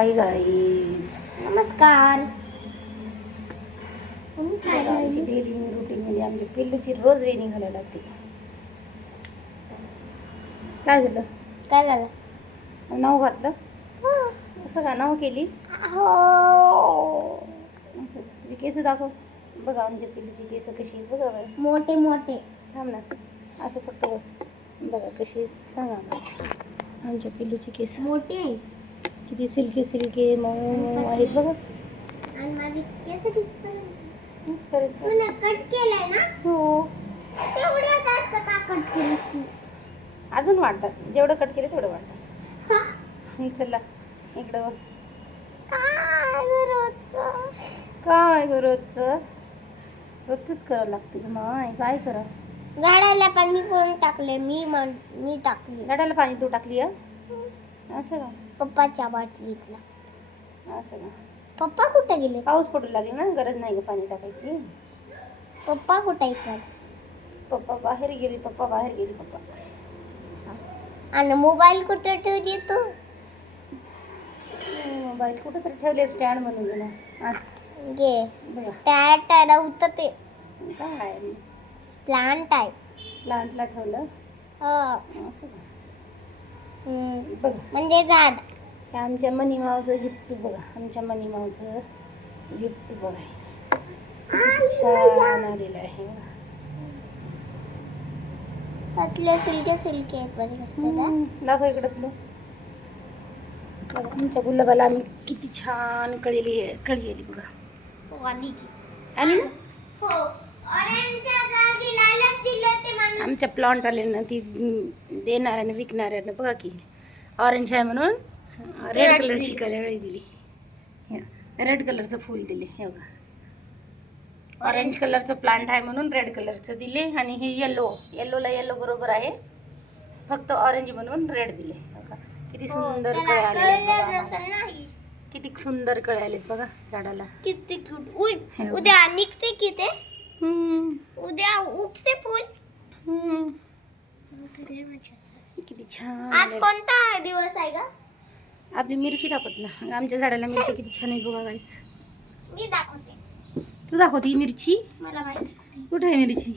Hi guys, नमस्कार. आमची daily रुटीनमध्ये आमच्या पिल्लूची रोज वेणी घालायला लागते. काय झालं? काय झालं? नाव घातलं? असं का नाव केली? हो. असं तुझी केस दाखव. बघा आमच्या पिल्लूची केस कशी आहेत बघा बरं. मोठे मोठे. थांब ना, असं फक्त बघा कशी सांगा मला. आमच्या पिल्लूची केस मोठे आहे. किती सिल्की सिल्की मऊ मऊ आहेत बघा. आणि माझे केस किती परत तुला कट केलंय ना? हो, तेवढं जास्त का कट केलं? अजून वाढतात. जेवढं कट केलं तेवढं वाढतात. चला इकडं बघ. काय ग रोजचं रोजच करावं लागते ग माय. काय करा? झाडाला पाणी कोण टाकले? मी टाकली. झाडाला पाणी तू टाकली आहे? असं का? पप्पाच्या बाटलीतला. असं का? पप्पा कुठे गेले? पाऊस पडू लागले ना, गरज नाही ग पाणी टाकायची. पप्पा कुठे आहेत? पप्पा बाहेर गेली. पप्पा आणि मोबाईल कुठे ठेवली तू? मोबाईल कुठं तरी ठेवले, स्टँड बनवून गेला. घे. बघा स्टॅट आहे नव्हतं ते. काय प्लांट आहे. प्लांटला ठेवलं हो. असं का? बघा म्हणजे झाड. हे आमच्या मनी मावचं गिफ्ट बघा. आमच्या मनी मावचं गिफ्ट बघा. छान आलेलं आहे. त्यातले सिल्के आहेत बघा. दाखव इकडं तुला. बघा आमच्या गुलाबाला आम्ही किती छान कळी आली बघा. आली ना? हो. ऑरेंजच्या जागी लालच दिलं ते माणूस. आमच्या प्लांट आले ना, ती देणाऱ्याने विकणाऱ्याने बघा की ऑरेंज आहे म्हणून रेड कलरची कलळी दिली. रेड कलरचं फूल दिले. हे बघा, ऑरेंज कलरचं प्लांट आहे म्हणून रेड कलरचं दिले. आणि हे येल्लोला येल्लो बरोबर आहे, फक्त ऑरेंज म्हणून रेड दिले. बघा किती सुंदर कळे आले. किती सुंदर कळे आलेत बघा झाडाला. किती क्यूट. उद्या निघते की ते? उद्या उगते फूल. किती छान. आज कोणता दिवस आहे का? आपली मिरची दाखवत ना. आमच्या झाडाला मिरची किती छान आहेत बघा गाईस. मी दाखवते. तू दाखवते मिरची? मला माहिती. कुठे आहे मिरची?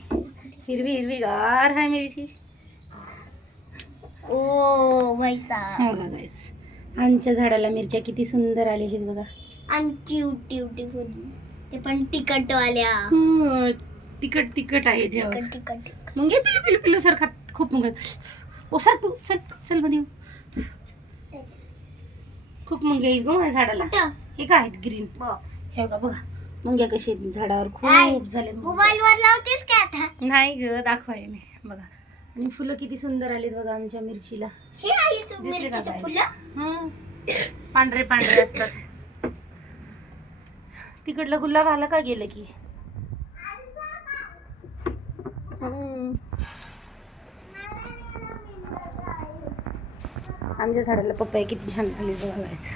हिरवी गार आहे मिरची. ओ वैसा. हो का गाईस, आमच्या झाडाला मिरच्या किती सुंदर आल्या आहेत बघा. आणि ब्युटिफुल. ते पण तिखटवाल्या. तिखट आहे ते. तिखट. मग घे पिल्लू सर खात खूप मुंग्या. ओ सर तू चल मध्ये खूप मुंग्या आहेत ग माझ्या झाडाला. हे काय आहेत ग्रीन. हे का बघा मुंग्या कशी आहेत झाडावर खूप झाले. मोबाईल वर लावतेस का आता? नाही ग, दाखवायला बघा. आणि फुलं किती सुंदर आलीत बघा आमच्या मिरचीला. हे आहे तू मिरचीचे फुलं. पांढरे असतात. तिकडलं गुलाब आला का गेलं की. आमच्या झाडाला पपया किती छान आली बघा गाईस.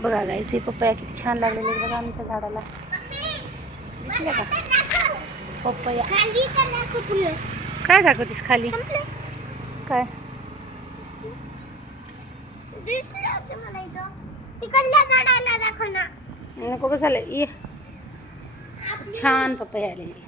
बघा गाईस, हे पपया किती छान लागलेले आहेत बघा आमच्या झाडाला. दिसलं का पपया? काय दाखवतीस खाली? काय नको बसायला ये. छान पपया आलेली.